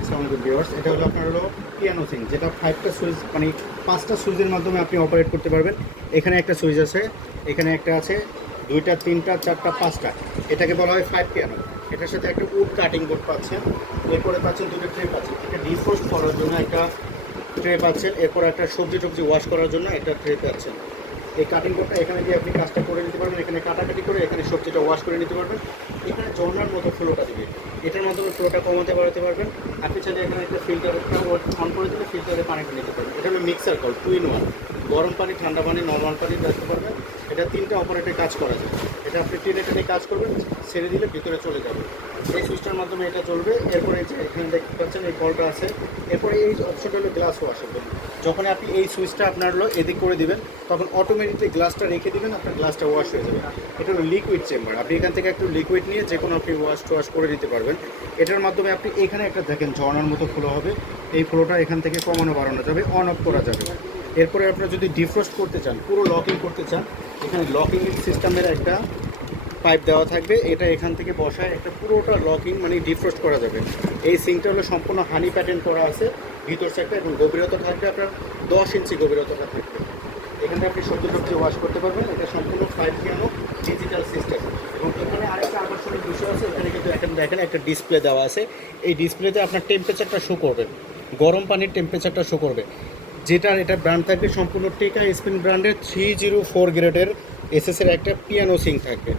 আসসালামু আলাইকুম ভিউয়ার্স, এটা হলো আপনার পিয়ানো সিং, যেটা 5টা সুইচ মানে 5টা সুইচের মাধ্যমে আপনি অপারেট করতে পারবেন। এখানে একটা সুইচ আছে, এখানে একটা আছে, 2টা 3টা 4টা 5টা। এটাকে বলা হয় 5 পিয়ানো। এটার সাথে একটা উড কাটিং বোর্ড পাচ্ছেন, এরপরে পাচ্ছেন 2টা ট্রে পাচ্ছেন, একটা ডিফ্রস্ট করার জন্য একটা ট্রে পাচ্ছেন, এরপর একটা সবজি টবজি ওয়াশ করার জন্য একটা ট্রে পাচ্ছেন। এই কাটিং বোর্ডটা এখানে দিয়ে আপনি কাজটা করে নিতে পারবেন, এখানে কাটাকাটি করে এখানে সবজিটা ওয়াশ করে নিতে পারবেন। এখানে ঝর্নার মতো ফ্লোটা দিবে, এটার মাধ্যমে ফ্লোটা কমাতে বাড়াতে পারবেন। আপনি চাইলে এখানে একটা ফিল্টারটা অন করে দিলে ফিল্টারে পানিটা নিতে পারবেন। এটা হলো মিক্সার কল 2 in 1, গরম পানি, ঠান্ডা পানি, নর্মাল পানি রাখতে পারবেন। এটা 3টা অপারেটে কাজ করা যায়। এটা আপনি টেনে টেনে কাজ করবেন, ছেড়ে দিলে ভিতরে চলে যাবে। এই সুইচটার মাধ্যমে এটা চলবে। এরপরে এই যে এখানে দেখতে পাচ্ছেন এই কলটা আছে। এরপরে এই অপশনটা হলো গ্লাস ওয়াশের জন্য। যখন আপনি এই সুইচটা আপনার হলো এদিক করে দিবেন, তখন অটোমেটিকলি গ্লাসটা রেখে দিবেন, আপনার গ্লাসটা ওয়াশ হয়ে যাবে। এটা হলো লিকুইড চেম্বার। আপনি এখান থেকে একটু লিকুইড নিয়ে যে কোনো আপনি ওয়াশ করে দিতে পারবেন। এটার মাধ্যমে আপনি এখানে একটা দেখেন ঝর্নার মতো ফ্লো হবে। এই ফ্লোটা এখান থেকে কমানো বাড়ানো যাবে, অন অফ করা যাবে। এরপরে আপনারা যদি ডিফ্রস্ট করতে চান, পুরো লকিং করতে চান, এখানে লকিং সিস্টেমের একটা পাইপ দেওয়া থাকবে। এটা এখান থেকে বসায় একটা পুরোটা লকিং মানে ডিফ্রস্ট করা যাবে। এই সিঙ্কটা হলো সম্পূর্ণ হানি প্যাটার্ন করা আছে ভিতর সাইডটা, এবং গভীরতা থাকবে আপনার 10 ইঞ্চি গভীরতা থাকবে। এখানে আপনি সবজি টবজি ওয়াশ করতে পারবেন। এটা সম্পূর্ণ 5 পিয়ানো ডিজিটাল সিস্টেম। এবং এখানে আরেকটা আকর্ষণীয় বিষয় আছে, এখানে কিন্তু এখন দেখেন একটা ডিসপ্লে দেওয়া আছে। এই ডিসপ্লেতে আপনার টেম্পারেচারটা শো করবে, গরম পানির টেম্পারেচারটা শো করবে। যেটার এটা ব্র্যান্ড থাকবে সম্পূর্ণ টেকা স্পিন ব্র্যান্ডের 304 গ্রেডের এসএসের একটা পিয়ানো সিং থাকবে।